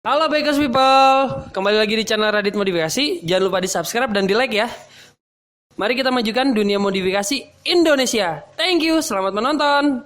Halo Bakers People, kembali lagi di channel Radit Modifikasi. Jangan lupa di subscribe dan di like ya. Mari kita majukan dunia modifikasi Indonesia. Thank you, selamat menonton.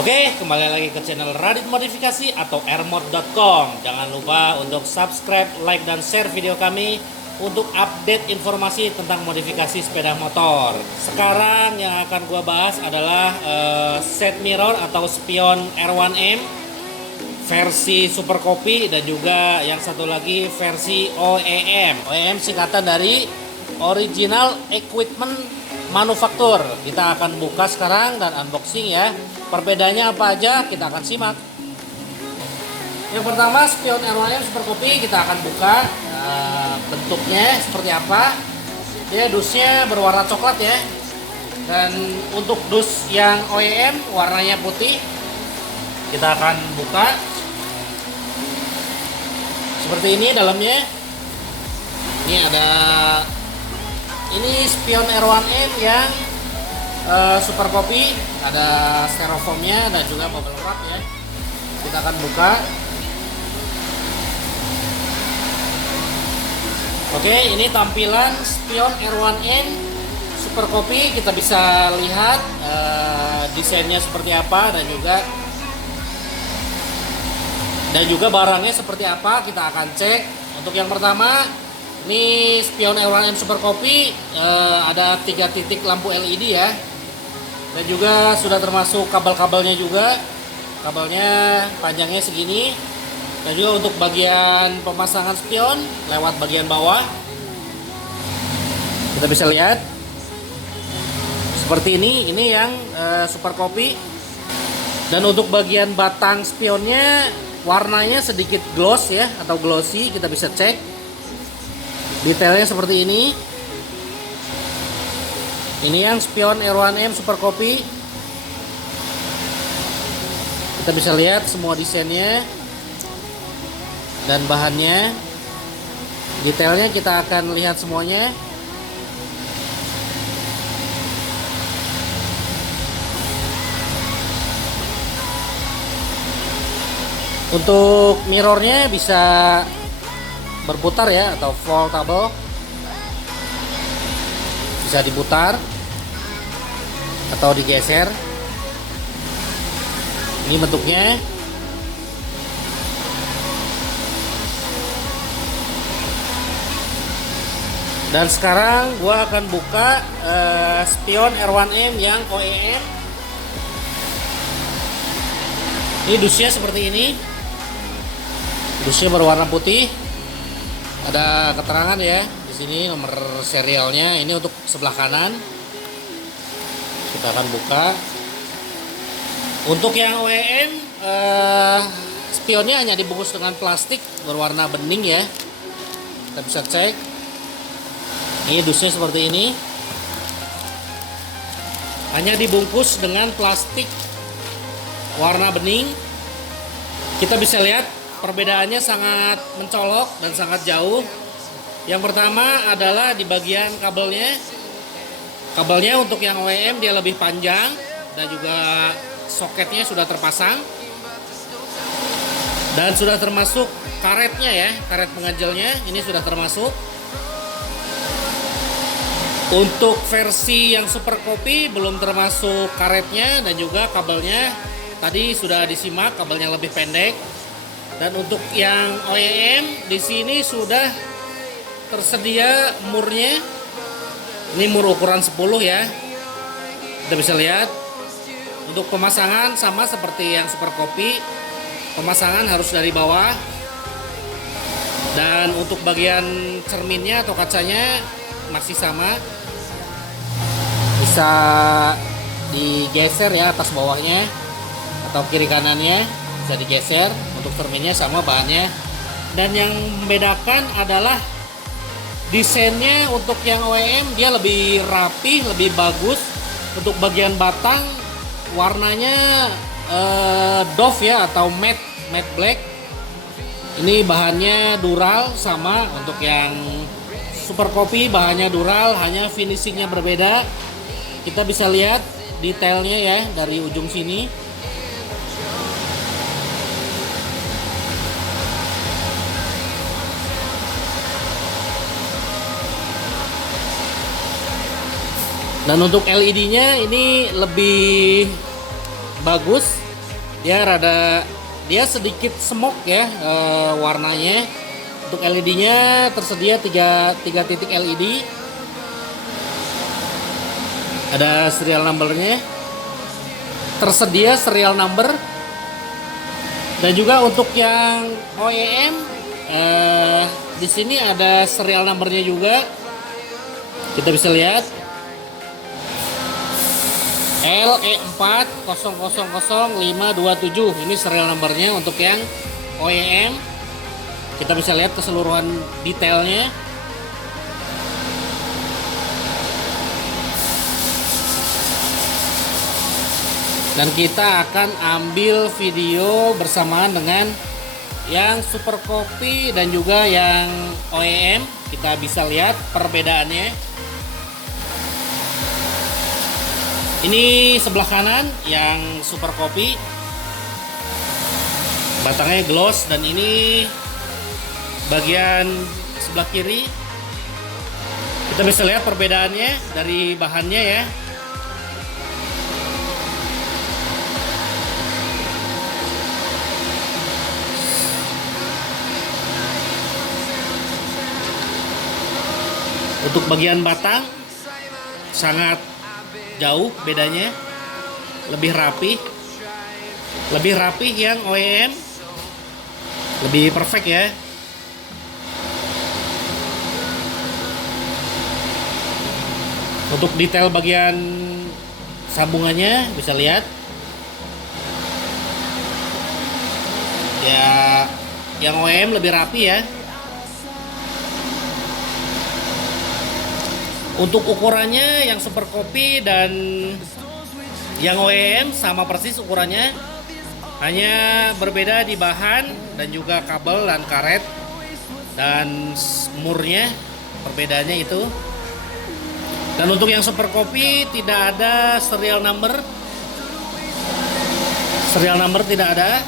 Oke, kembali lagi ke channel Radit Modifikasi atau rmod.com. Jangan lupa untuk subscribe, like, dan share video kami untuk update informasi tentang modifikasi sepeda motor. Sekarang yang akan gua bahas adalah set mirror atau spion R1M versi Super Copy dan juga yang satu lagi versi OEM. OEM singkatan dari Original Equipment Manufacture. Kita akan buka sekarang dan unboxing ya. Perbedaannya apa aja kita akan simak. Yang pertama spion R1M Super Copy kita akan buka. Bentuknya seperti apa? Dia dusnya berwarna coklat ya. Dan untuk dus yang OEM warnanya putih. Kita akan buka. Seperti ini dalamnya. Ini ada spion R1M yang Super Copy, ada styrofoamnya dan juga bubble wrap ya. Kita akan buka. Oke, ini tampilan spion R1M Super Copy. Kita bisa lihat desainnya seperti apa dan juga barangnya seperti apa. Kita akan cek. Untuk yang pertama, ini spion R1M Super Copy, ada 3 titik lampu LED ya. Dan juga sudah termasuk kabel-kabelnya juga. Kabelnya panjangnya segini. Dan juga untuk bagian pemasangan spion lewat bagian bawah. Kita bisa lihat seperti ini yang Super Copy. Dan untuk bagian batang spionnya warnanya sedikit gloss ya atau glossy, kita bisa cek. Detailnya seperti ini. Ini yang spion R1M Super Copy. Kita bisa lihat semua desainnya dan bahannya. Detailnya kita akan lihat semuanya. Untuk mirrornya bisa berputar ya atau foldable. Bisa diputar atau digeser. Ini bentuknya. Dan sekarang gua akan buka spion R1M yang OEM. Ini dusnya seperti ini. Dusnya berwarna putih. Ada keterangan ya. Di sini nomor serialnya. Ini untuk sebelah kanan. Kita akan buka. Untuk yang OEM spionnya hanya dibungkus dengan plastik berwarna bening ya. Kita bisa cek. Ini dusnya seperti ini. Hanya dibungkus dengan plastik warna bening. Kita bisa lihat perbedaannya sangat mencolok dan sangat jauh. Yang pertama adalah di bagian kabelnya. Kabelnya untuk yang OEM dia lebih panjang dan juga soketnya sudah terpasang. Dan sudah termasuk karetnya ya, karet pengajelnya ini sudah termasuk. Untuk versi yang Super Copy belum termasuk karetnya dan juga kabelnya. Tadi sudah disimak, kabelnya lebih pendek. Dan untuk yang OEM di sini sudah tersedia murnya. Ini mur ukuran 10 ya. Kita bisa lihat. Untuk pemasangan sama seperti yang Super Copy. Pemasangan harus dari bawah. Dan untuk bagian cerminnya atau kacanya masih sama. Bisa digeser ya atas bawahnya atau kiri kanannya bisa digeser. Untuk cerminnya sama bahannya. Dan yang membedakan adalah desainnya. Untuk yang OEM dia lebih rapi, lebih bagus. Untuk bagian batang warnanya doff ya atau matte black. Ini bahannya dural sama. Untuk yang Super Copy bahannya dural, hanya finishingnya berbeda. kita bisa lihat detailnya ya dari ujung sini. Dan untuk LED-nya ini lebih bagus. Dia sedikit smoke ya warnanya. Untuk LED-nya tersedia 3 titik LED. Ada serial numbernya. Tersedia serial number. Dan juga untuk yang OEM di sini ada serial numbernya juga. Kita bisa lihat LE4000527. Ini serial numbernya untuk yang OEM. Kita bisa lihat keseluruhan detailnya. Dan kita akan ambil video bersamaan dengan yang Super Copy dan juga yang OEM. Kita bisa lihat perbedaannya. Ini sebelah kanan yang Super Copy, batangnya gloss, dan ini bagian sebelah kiri. Kita bisa lihat perbedaannya dari bahannya ya. Untuk bagian batang sangat jauh bedanya, lebih rapi yang OEM, lebih perfect ya. Untuk detail bagian sambungannya bisa lihat ya, yang OEM lebih rapi ya. Untuk ukurannya yang Super Copy dan yang OEM sama persis ukurannya, hanya berbeda di bahan dan juga kabel dan karet dan murnya, perbedaannya itu. Dan untuk yang Super Copy tidak ada serial number tidak ada.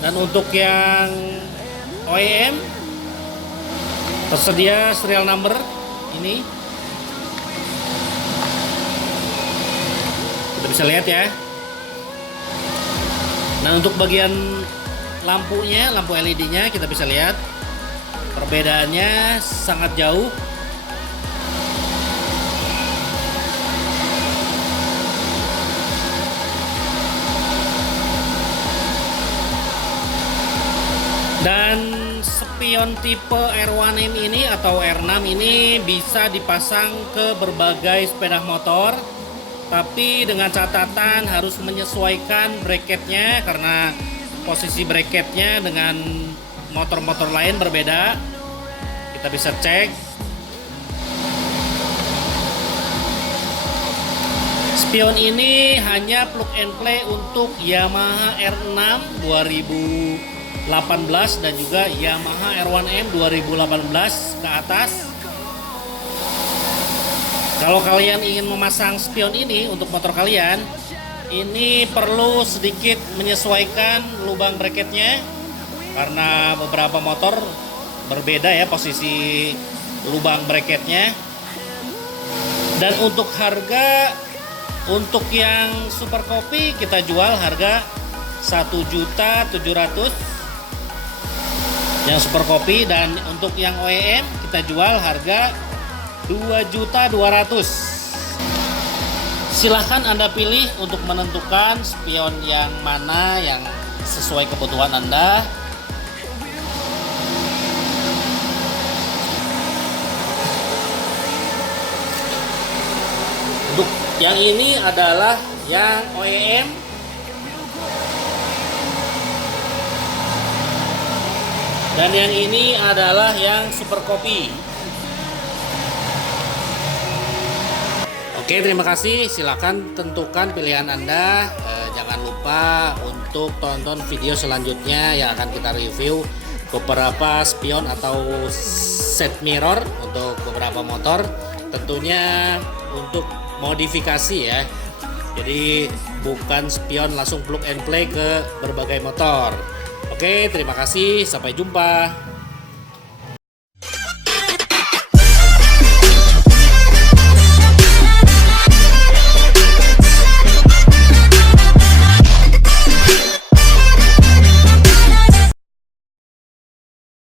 Dan untuk yang OEM tersedia serial number ini. Kita bisa lihat ya. Nah, untuk bagian lampunya, lampu LED-nya kita bisa lihat perbedaannya sangat jauh. Dan spion tipe R1M ini atau R6 ini bisa dipasang ke berbagai sepeda motor. Tapi dengan catatan harus menyesuaikan bracketnya, karena posisi bracketnya dengan motor-motor lain berbeda. Kita bisa cek. Spion ini hanya plug and play untuk Yamaha R6 2018 dan juga Yamaha R1M 2018 ke atas. Kalau kalian ingin memasang spion ini untuk motor kalian, ini perlu sedikit menyesuaikan lubang bracketnya, karena beberapa motor berbeda ya posisi lubang bracketnya. Dan untuk harga, untuk yang Super Copy kita jual harga 1.700.000 yang Super Copy, dan untuk yang OEM kita jual harga 2.200.000. Silahkan Anda pilih untuk menentukan spion yang mana yang sesuai kebutuhan Anda. Untuk yang ini adalah yang OEM. Dan yang ini adalah yang Super Copy. Oke, terima kasih. Silakan tentukan pilihan Anda. Jangan lupa untuk tonton video selanjutnya yang akan kita review beberapa spion atau set mirror untuk beberapa motor. Tentunya untuk modifikasi ya. Jadi bukan spion langsung plug and play ke berbagai motor. Oke, terima kasih, sampai jumpa.